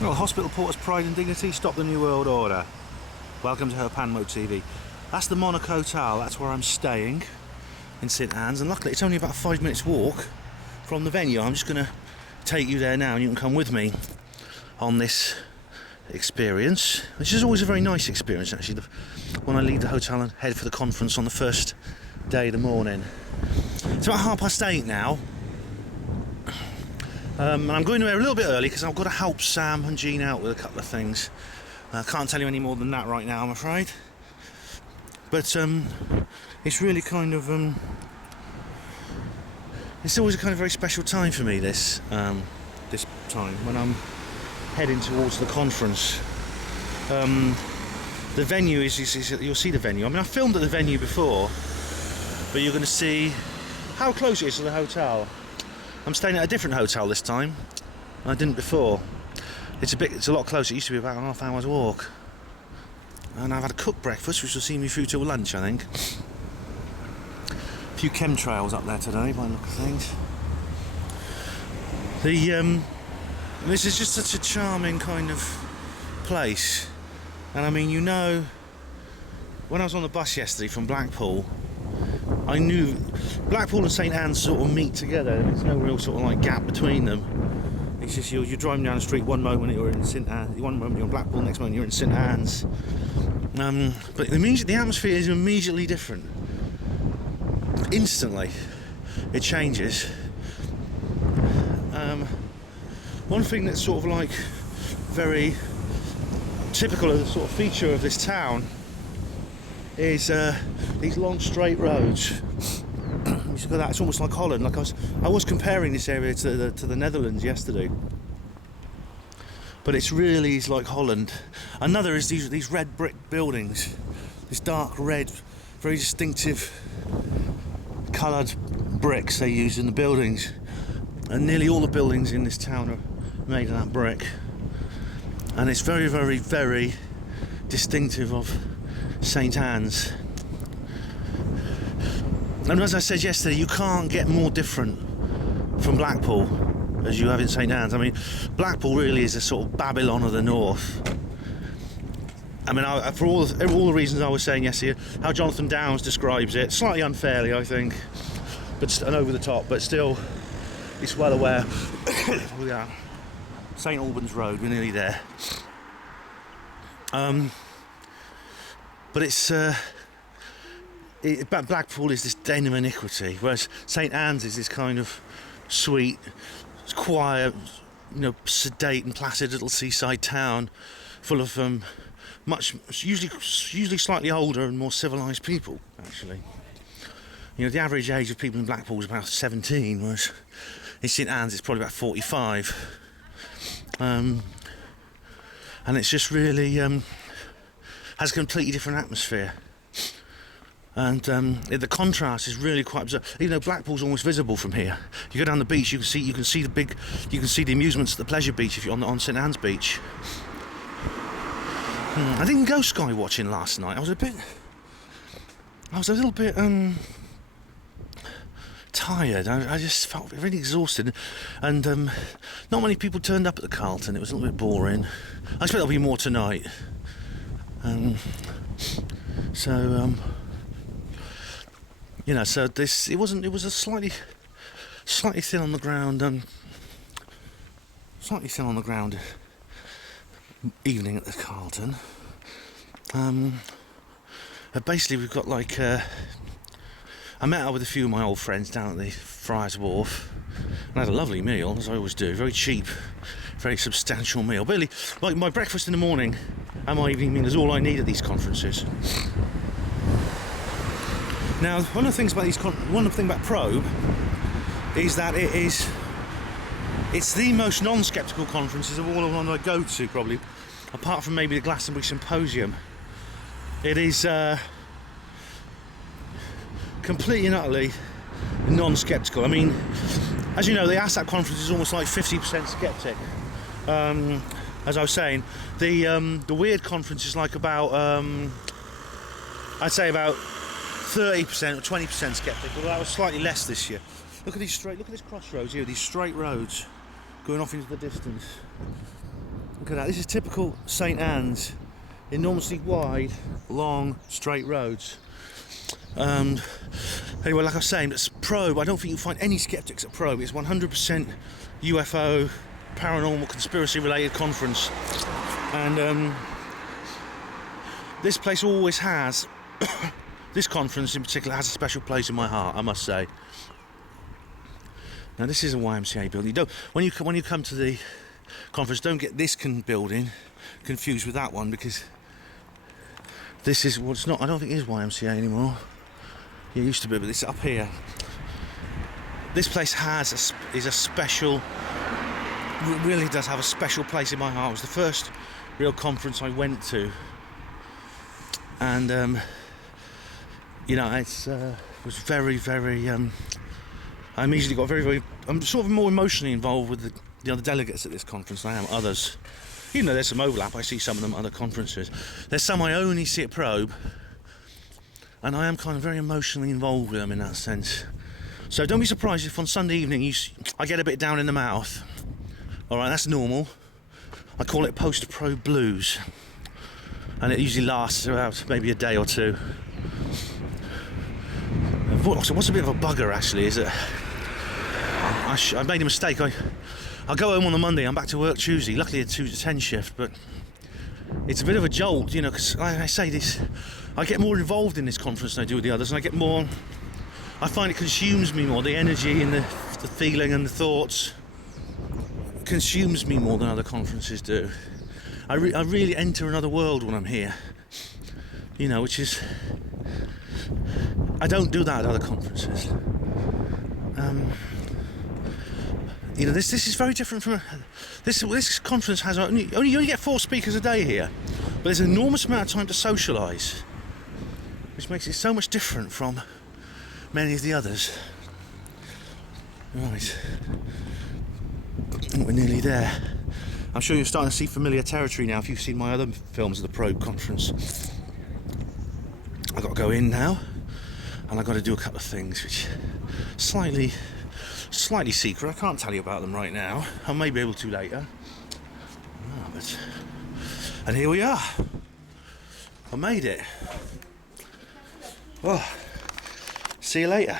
Well, Hospital Porter's Pride and Dignity, stop the New World Order. Welcome to Herpanmo TV. That's the Monarch Hotel, that's where I'm staying in St Anne's, and luckily it's only about a 5 minutes walk from the venue. I'm just going to take you there now and you can come with me on this experience, which is always a very nice experience actually, when I leave the hotel and head for the conference on the first day of the morning. It's about 8:30 now. And I'm going there a little bit early because I've got to help Sam and Jean out with a couple of things. I can't tell you any more than that right now, I'm afraid. But it's really kind of it's always a kind of very special time for me, this time when I'm heading towards the conference. The venue is you'll see the venue. I mean, I filmed at the venue before, but you're going to see how close it is to the hotel. I'm staying at a different hotel this time. I didn't before. It's a lot closer. It used to be about a half hour's walk. And I've had a cooked breakfast, which will see me through till lunch, I think. A few chemtrails up there today, by the look of things. This is just such a charming kind of place. And I mean, you know, when I was on the bus yesterday from Blackpool, I knew Blackpool and St Anne's sort of meet together. There's no real sort of like gap between them. It's just you're driving down the street, one moment you're in St Anne's, one moment you're in Blackpool, next moment you're in St Anne's. But the atmosphere is immediately different. Instantly, it changes. One thing that's sort of like very typical of the sort of feature of this town is these long straight roads. Look at that, it's almost like Holland. Like I was comparing this area to the Netherlands yesterday, but it's really like Holland. Another is these red brick buildings, this dark red, very distinctive coloured bricks they use in the buildings, and nearly all the buildings in this town are made of that brick, and it's very, very, very distinctive of St Anne's. And as I said yesterday, you can't get more different from Blackpool as you have in St Anne's. I mean, Blackpool really is a sort of Babylon of the North. I mean, for all the reasons I was saying yesterday, how Jonathan Downes describes it, slightly unfairly, I think, and over the top, but still, it's well aware. We are St Albans Road, we're nearly there. But it's Blackpool is this den of iniquity, whereas St Anne's is this kind of sweet, quiet, sedate and placid little seaside town, full of usually slightly older and more civilised people. Actually, the average age of people in Blackpool is about 17, whereas in St Anne's it's probably about 45. And it's just really has a completely different atmosphere. And the contrast is really quite bizarre. Even though Blackpool's almost visible from here, you go down the beach, you can see the amusements at the pleasure beach if you're on St Anne's Beach. I didn't go sky watching last night. I was a little bit tired. I just felt really exhausted, and not many people turned up at the Carlton. It was a little bit boring. I expect there'll be more tonight. So it was a slightly thin on the ground, evening at the Carlton. Basically we've got I met up with a few of my old friends down at the Friars Wharf and I had a lovely meal, as I always do, very cheap, very substantial meal. Really, like my breakfast in the morning and my evening meal is all I need at these conferences. Now, one of the things about Probe is that it's the most non-sceptical conferences of all of them I go to, probably, apart from maybe the Glastonbury Symposium. It is completely and utterly non-sceptical. I mean, as you know, the ASAP conference is almost like 50% sceptic. As I was saying, the Weird conference is like about I'd say about 30% or 20% sceptic, although that was slightly less this year. Look at this crossroads here, these straight roads going off into the distance. Look at that. This is typical St Anne's. Enormously wide, long, straight roads. Anyway, like I was saying, it's Probe. I don't think you'll find any skeptics at Probe. It's 100% UFO, paranormal, conspiracy-related conference. And this place always has, this conference in particular has a special place in my heart, I must say. Now, this is a YMCA building. When you come to the conference, don't get this building confused with that one, because this is what's not. I don't think it is YMCA anymore. It used to be, but it's up here. This place is a special. Really does have a special place in my heart. It was the first real conference I went to, and it was very, very. I immediately got very. I'm sort of more emotionally involved with the other delegates at this conference than I am others. Even though there's some overlap, I see some of them at other conferences. There's some I only see at Probe, and I am kind of very emotionally involved with them in that sense. So don't be surprised if on Sunday evening I get a bit down in the mouth. Alright, that's normal. I call it post-Probe blues, and it usually lasts about maybe a day or two. What's a bit of a bugger actually is that I made a mistake. I'll go home on the Monday, I'm back to work Tuesday. Luckily a 2 to 10 shift, but it's a bit of a jolt, because I say this, I get more involved in this conference than I do with the others, and I find it consumes me more. The energy and the feeling and the thoughts consumes me more than other conferences do. I really enter another world when I'm here, which is, I don't do that at other conferences. This is very different from this conference has you only get 4 speakers a day here, but there's an enormous amount of time to socialise, which makes it so much different from many of the others. Right, I think we're nearly there. I'm sure you're starting to see familiar territory now if you've seen my other films of the Probe conference. I've got to go in now, and I've got to do a couple of things which slightly secret. I can't tell you about them right now. I may be able to later. And here we are. I made it. Oh, see you later.